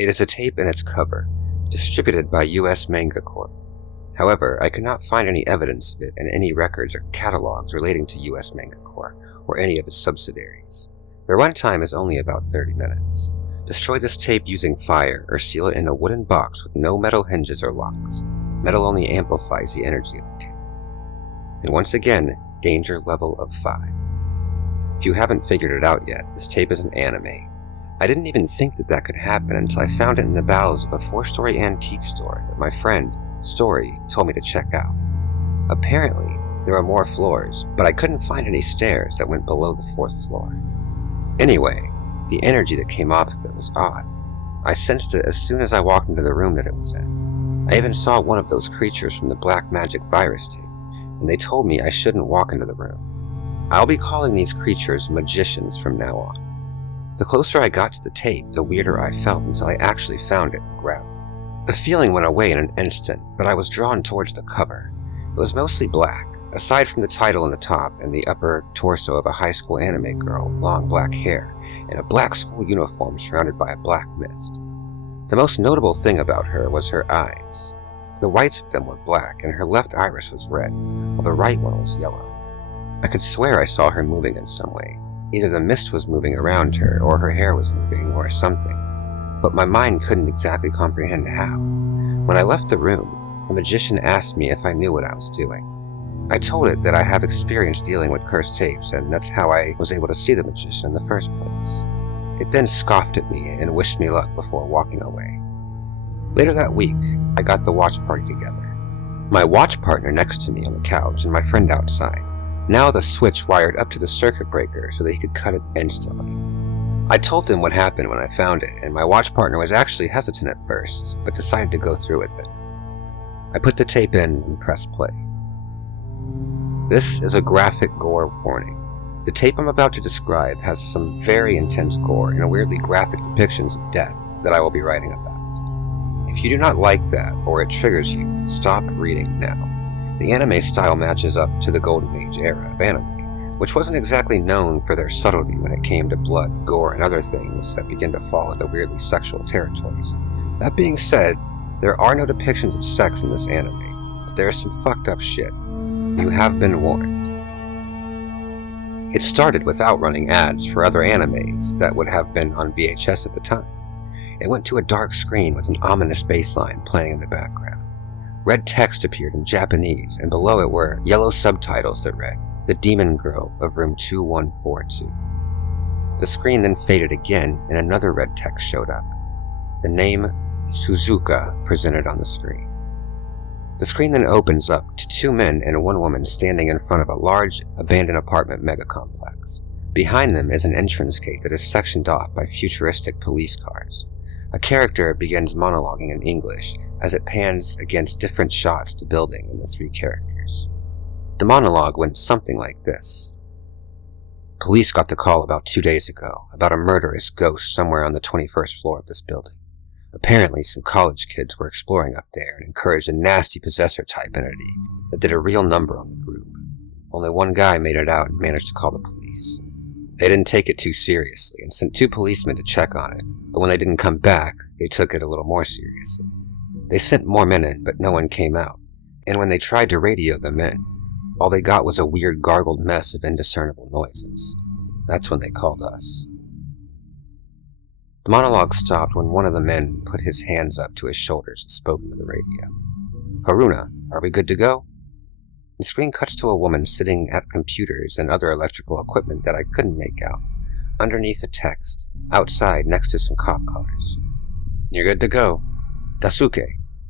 It is a tape in its cover, distributed by US Manga Corp. However, I could not find any evidence of it in any records or catalogs relating to US Manga Corp or any of its subsidiaries. Their runtime is only about 30 minutes. Destroy this tape using fire or seal it in a wooden box with no metal hinges or locks. Metal only amplifies the energy of the tape. And once again, danger level of 5. If you haven't figured it out yet, this tape is an anime. I didn't even think that could happen until I found it in the bowels of a 4-story antique store that my friend, Story, told me to check out. Apparently, there are more floors, but I couldn't find any stairs that went below the 4th floor. Anyway, the energy that came off of it was odd. I sensed it as soon as I walked into the room that it was in. I even saw one of those creatures from the Black Magic virus tape, and they told me I shouldn't walk into the room. I'll be calling these creatures magicians from now on. The closer I got to the tape, the weirder I felt until I actually found it and grabbed it. The feeling went away in an instant, but I was drawn towards the cover. It was mostly black, aside from the title on the top and the upper torso of a high school anime girl with long black hair and a black school uniform surrounded by a black mist. The most notable thing about her was her eyes. The whites of them were black and her left iris was red, while the right one was yellow. I could swear I saw her moving in some way. Either the mist was moving around her, or her hair was moving, or something. But my mind couldn't exactly comprehend how. When I left the room, the magician asked me if I knew what I was doing. I told it that I have experience dealing with cursed tapes, and that's how I was able to see the magician in the first place. It then scoffed at me and wished me luck before walking away. Later that week, I got the watch party together. My watch partner next to me on the couch and my friend outside. Now the switch wired up to the circuit breaker so that he could cut it instantly. I told him what happened when I found it, and my watch partner was actually hesitant at first, but decided to go through with it. I put the tape in and pressed play. This is a graphic gore warning. The tape I'm about to describe has some very intense gore and weirdly graphic depictions of death that I will be writing about. If you do not like that, or it triggers you, stop reading now. The anime style matches up to the Golden Age era of anime, which wasn't exactly known for their subtlety when it came to blood, gore, and other things that begin to fall into weirdly sexual territories. That being said, there are no depictions of sex in this anime, but there is some fucked up shit. You have been warned. It started without running ads for other animes that would have been on VHS at the time. It went to a dark screen with an ominous bass line playing in the background. Red text appeared in Japanese, and below it were yellow subtitles that read, "The Demon Girl of Room 2142. The screen then faded again, and another red text showed up. The name Suzuka presented on the screen. The screen then opens up to 2 men and 1 woman standing in front of a large, abandoned apartment megacomplex. Behind them is an entrance gate that is sectioned off by futuristic police cars. A character begins monologuing in English as it pans against different shots of the building and the 3 characters. The monologue went something like this. Police got the call about 2 days ago about a murderous ghost somewhere on the 21st floor of this building. Apparently, some college kids were exploring up there and encouraged a nasty possessor-type entity that did a real number on the group. Only 1 guy made it out and managed to call the police. They didn't take it too seriously and sent 2 policemen to check on it, but when they didn't come back, they took it a little more seriously. They sent more men in, but no one came out, and when they tried to radio them in, all they got was a weird gargled mess of indiscernible noises. That's when they called us. The monologue stopped when one of the men put his hands up to his shoulders and spoke into the radio. Haruna, are we good to go? The screen cuts to a woman sitting at computers and other electrical equipment that I couldn't make out, underneath a text, outside next to some cop cars. You're good to go. Dasuke,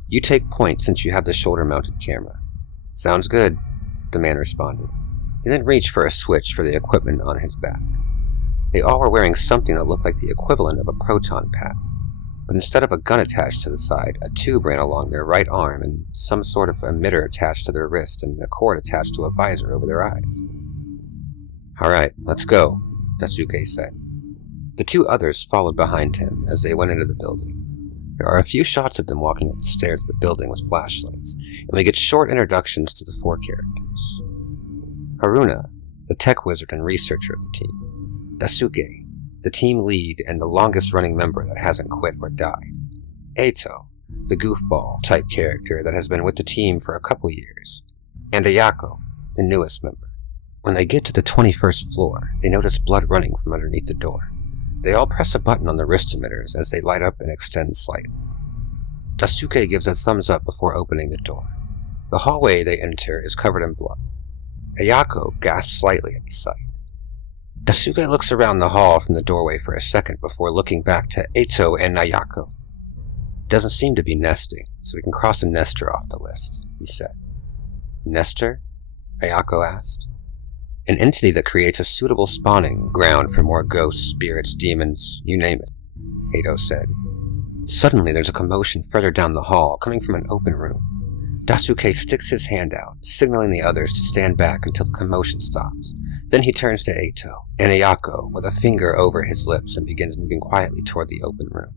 you take point since you have the shoulder-mounted camera. Sounds good, the man responded. He then reached for a switch for the equipment on his back. They all were wearing something that looked like the equivalent of a proton pack, but instead of a gun attached to the side, a tube ran along their right arm and some sort of emitter attached to their wrist and a cord attached to a visor over their eyes. Alright, let's go, Dasuke said. The 2 others followed behind him as they went into the building. There are a few shots of them walking up the stairs of the building with flashlights, and we get short introductions to the 4 characters. Haruna, the tech wizard and researcher of the team. Dasuke, the team lead and the longest running member that hasn't quit or died. Eito, the goofball-type character that has been with the team for a couple years, and Ayako, the newest member. When they get to the 21st floor, they notice blood running from underneath the door. They all press a button on the wrist emitters as they light up and extend slightly. Daisuke gives a thumbs up before opening the door. The hallway they enter is covered in blood. Ayako gasps slightly at the sight. Daisuke looks around the hall from the doorway for a second before looking back to Eito and Ayako. It doesn't seem to be nesting, so we can cross a nester off the list, he said. Nester? Ayako asked. An entity that creates a suitable spawning ground for more ghosts, spirits, demons, you name it, Eito said. Suddenly there's a commotion further down the hall, coming from an open room. Daisuke sticks his hand out, signaling the others to stand back until the commotion stops. Then he turns to Eito and Ayako with a finger over his lips and begins moving quietly toward the open room.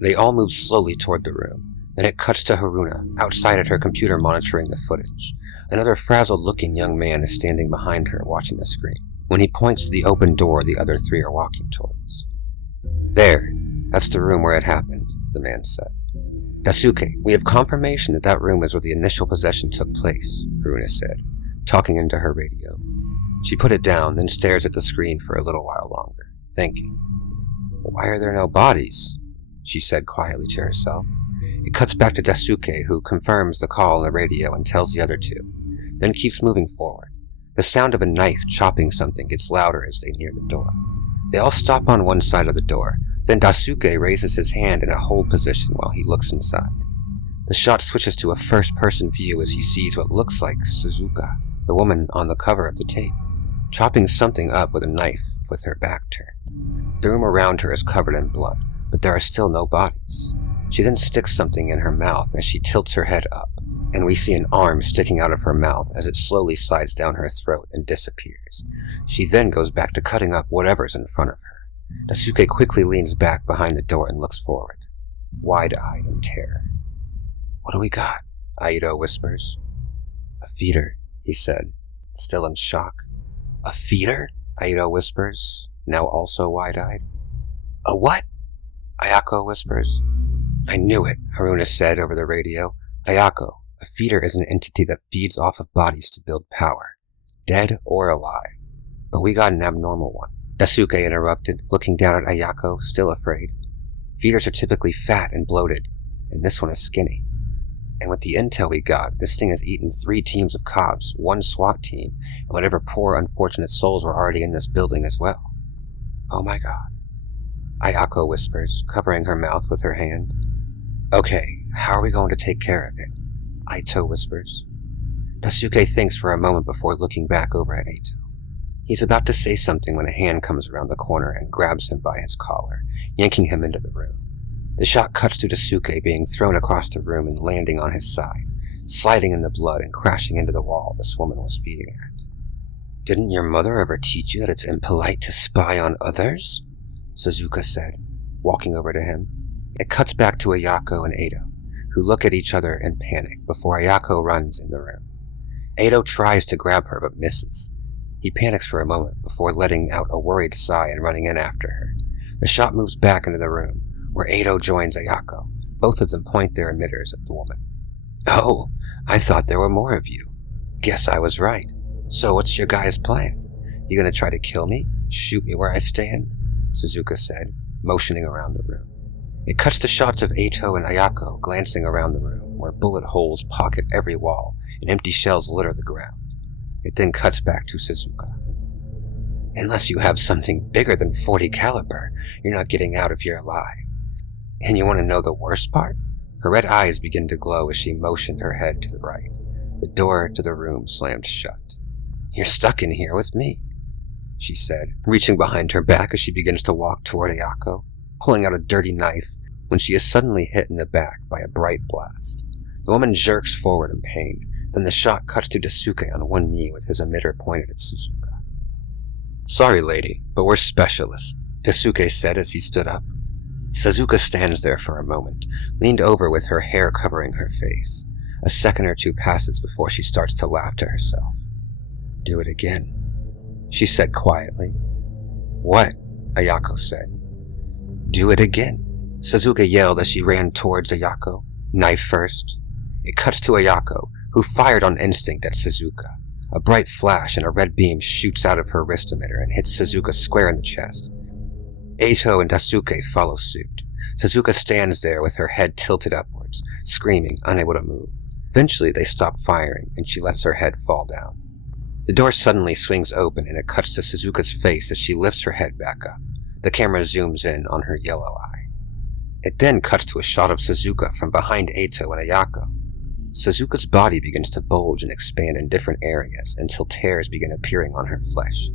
They all move slowly toward the room, then it cuts to Haruna, outside at her computer monitoring the footage. Another frazzled-looking young man is standing behind her, watching the screen. When he points to the open door the other three are walking towards. There, that's the room where it happened, the man said. Daisuke, we have confirmation that that room is where the initial possession took place, Haruna said, talking into her radio. She put it down, then stares at the screen for a little while longer, thinking. Why are there no bodies? She said quietly to herself. It cuts back to Daisuke, who confirms the call on the radio and tells the other two, then keeps moving forward. The sound of a knife chopping something gets louder as they near the door. They all stop on one side of the door, then Daisuke raises his hand in a hold position while he looks inside. The shot switches to a first-person view as he sees what looks like Suzuka, the woman on the cover of the tape, chopping something up with a knife with her back turned. The room around her is covered in blood, but there are still no bodies. She then sticks something in her mouth as she tilts her head up, and we see an arm sticking out of her mouth as it slowly slides down her throat and disappears. She then goes back to cutting up whatever's in front of her. Daisuke quickly leans back behind the door and looks forward, wide-eyed in terror. What do we got? Aito whispers. A feeder, he said, still in shock. A feeder? Aito whispers, now also wide-eyed. A what? Ayako whispers. I knew it, Haruna said over the radio. Ayako, a feeder is an entity that feeds off of bodies to build power, dead or alive. But we got an abnormal one, Daisuke interrupted, looking down at Ayako, still afraid. Feeders are typically fat and bloated, and this one is skinny. And with the intel we got, this thing has eaten 3 teams of cops, 1 SWAT team, and whatever poor unfortunate souls were already in this building as well. Oh my god. Ayako whispers, covering her mouth with her hand. Okay, how are we going to take care of it? Aito whispers. Daisuke thinks for a moment before looking back over at Aito. He's about to say something when a hand comes around the corner and grabs him by his collar, yanking him into the room. The shot cuts to Daisuke being thrown across the room and landing on his side, sliding in the blood and crashing into the wall this woman was beating at. Didn't your mother ever teach you that it's impolite to spy on others? Suzuka said, walking over to him. It cuts back to Ayako and Eito, who look at each other in panic before Ayako runs in the room. Eito tries to grab her but misses. He panics for a moment before letting out a worried sigh and running in after her. The shot moves back into the room, where Eito joins Ayako. Both of them point their emitters at the woman. Oh, I thought there were more of you. Guess I was right. So what's your guys' plan? You gonna try to kill me? Shoot me where I stand? Suzuka said, motioning around the room. It cuts to shots of Eito and Ayako glancing around the room, where bullet holes pocket every wall and empty shells litter the ground. It then cuts back to Suzuka. Unless you have something bigger than .40 caliber, you're not getting out of here alive. And you want to know the worst part? Her red eyes begin to glow as she motioned her head to the right. The door to the room slammed shut. You're stuck in here with me, she said, reaching behind her back as she begins to walk toward Ayako, pulling out a dirty knife when she is suddenly hit in the back by a bright blast. The woman jerks forward in pain, then the shot cuts to Daisuke on one knee with his emitter pointed at Suzuka. Sorry, lady, but we're specialists, Daisuke said as he stood up. Suzuka stands there for a moment, leaned over with her hair covering her face. A second or two passes before she starts to laugh to herself. Do it again, she said quietly. What? Ayako said. Do it again. Suzuka yelled as she ran towards Ayako, knife first. It cuts to Ayako, who fired on instinct at Suzuka. A bright flash and a red beam shoots out of her wrist emitter and hits Suzuka square in the chest. Eito and Daisuke follow suit. Suzuka stands there with her head tilted upwards, screaming, unable to move. Eventually they stop firing, and she lets her head fall down. The door suddenly swings open, and it cuts to Suzuka's face as she lifts her head back up. The camera zooms in on her yellow eye. It then cuts to a shot of Suzuka from behind Eito and Ayako. Suzuka's body begins to bulge and expand in different areas until tears begin appearing on her flesh.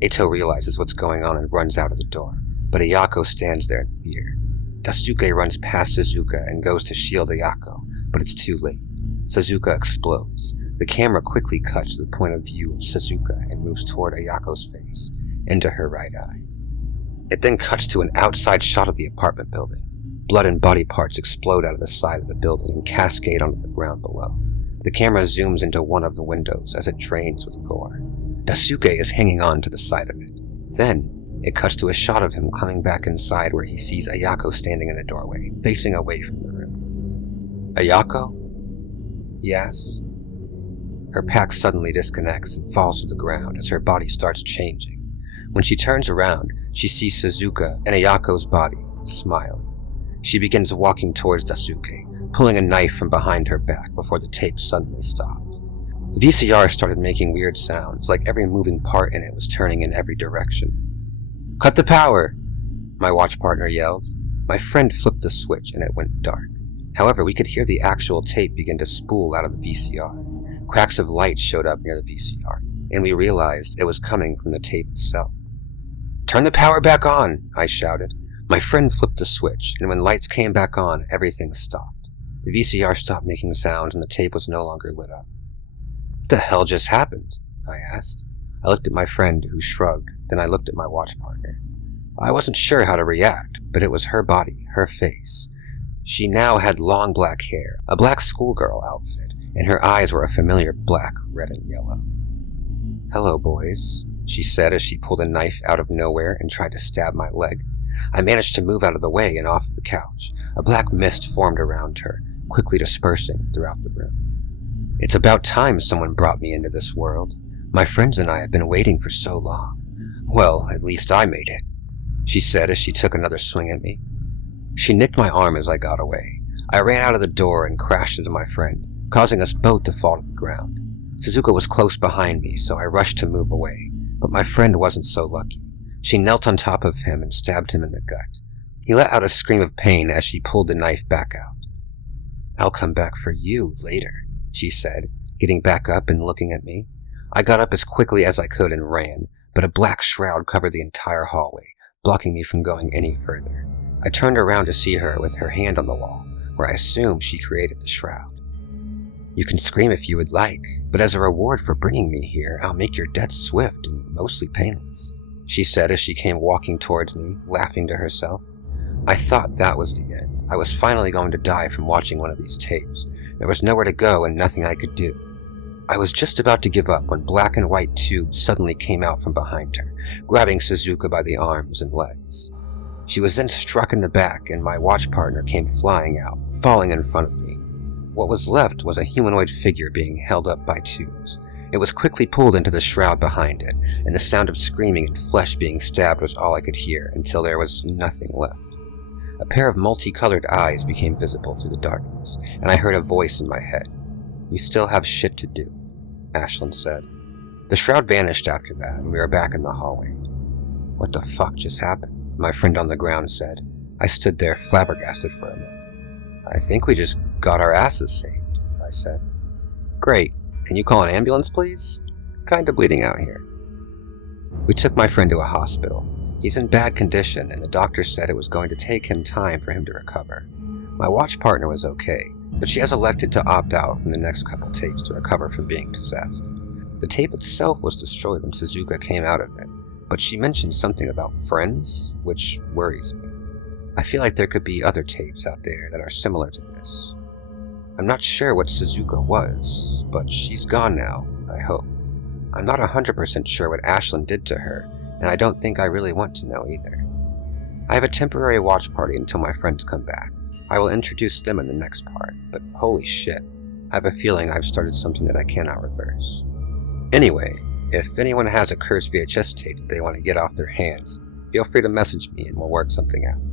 Eito realizes what's going on and runs out of the door, but Ayako stands there in fear. Daisuke runs past Suzuka and goes to shield Ayako, but it's too late. Suzuka explodes. The camera quickly cuts to the point of view of Suzuka and moves toward Ayako's face, into her right eye. It then cuts to an outside shot of the apartment building. Blood and body parts explode out of the side of the building and cascade onto the ground below. The camera zooms into one of the windows as it drains with gore. Daisuke is hanging on to the side of it. Then, it cuts to a shot of him coming back inside where he sees Ayako standing in the doorway, facing away from the room. Ayako? Yes. Her pack suddenly disconnects and falls to the ground as her body starts changing. When she turns around, she sees Suzuka and Ayako's body, smiling. She begins walking towards Daisuke, pulling a knife from behind her back before the tape suddenly stopped. The VCR started making weird sounds, like every moving part in it was turning in every direction. "Cut the power!" my watch partner yelled. My friend flipped the switch and it went dark. However, we could hear the actual tape begin to spool out of the VCR. Cracks of light showed up near the VCR, and we realized it was coming from the tape itself. "Turn the power back on!" I shouted. My friend flipped the switch, and when lights came back on, everything stopped. The VCR stopped making sounds and the tape was no longer lit up. "What the hell just happened?" I asked. I looked at my friend, who shrugged, then I looked at my watch partner. I wasn't sure how to react, but it was her body, her face. She now had long black hair, a black schoolgirl outfit, and her eyes were a familiar black, red, and yellow. "Hello, boys," she said as she pulled a knife out of nowhere and tried to stab my leg. I managed to move out of the way and off of the couch. A black mist formed around her, quickly dispersing throughout the room. "It's about time someone brought me into this world. My friends and I have been waiting for so long. Well, at least I made it," she said as she took another swing at me. She nicked my arm as I got away. I ran out of the door and crashed into my friend, causing us both to fall to the ground. Suzuka was close behind me, so I rushed to move away, but my friend wasn't so lucky. She knelt on top of him and stabbed him in the gut. He let out a scream of pain as she pulled the knife back out. "I'll come back for you later," she said, getting back up and looking at me. I got up as quickly as I could and ran, but a black shroud covered the entire hallway, blocking me from going any further. I turned around to see her with her hand on the wall, where I assumed she created the shroud. "You can scream if you would like, but as a reward for bringing me here, I'll make your death swift and mostly painless," she said as she came walking towards me, laughing to herself. I thought that was the end. I was finally going to die from watching one of these tapes. There was nowhere to go and nothing I could do. I was just about to give up when black and white tubes suddenly came out from behind her, grabbing Suzuka by the arms and legs. She was then struck in the back and my watch partner came flying out, falling in front of me. What was left was a humanoid figure being held up by tubes. It was quickly pulled into the shroud behind it, and the sound of screaming and flesh being stabbed was all I could hear until there was nothing left. A pair of multicolored eyes became visible through the darkness, and I heard a voice in my head. "You still have shit to do," Ashlyn said. The shroud vanished after that, and we were back in the hallway. "What the fuck just happened?" my friend on the ground said. I stood there flabbergasted for a minute. "I think we just got our asses saved," I said. "Great. Can you call an ambulance, please? Kinda bleeding out here." We took my friend to a hospital. He's in bad condition, and the doctor said it was going to take him time for him to recover. My watch partner was okay, but she has elected to opt out from the next couple tapes to recover from being possessed. The tape itself was destroyed when Suzuka came out of it, but she mentioned something about friends, which worries me. I feel like there could be other tapes out there that are similar to this. I'm not sure what Suzuka was, but she's gone now, I hope. I'm not 100% sure what Ashlyn did to her, and I don't think I really want to know either. I have a temporary watch party until my friends come back. I will introduce them in the next part, but holy shit, I have a feeling I've started something that I cannot reverse. Anyway, if anyone has a cursed VHS tape that they want to get off their hands, feel free to message me and we'll work something out.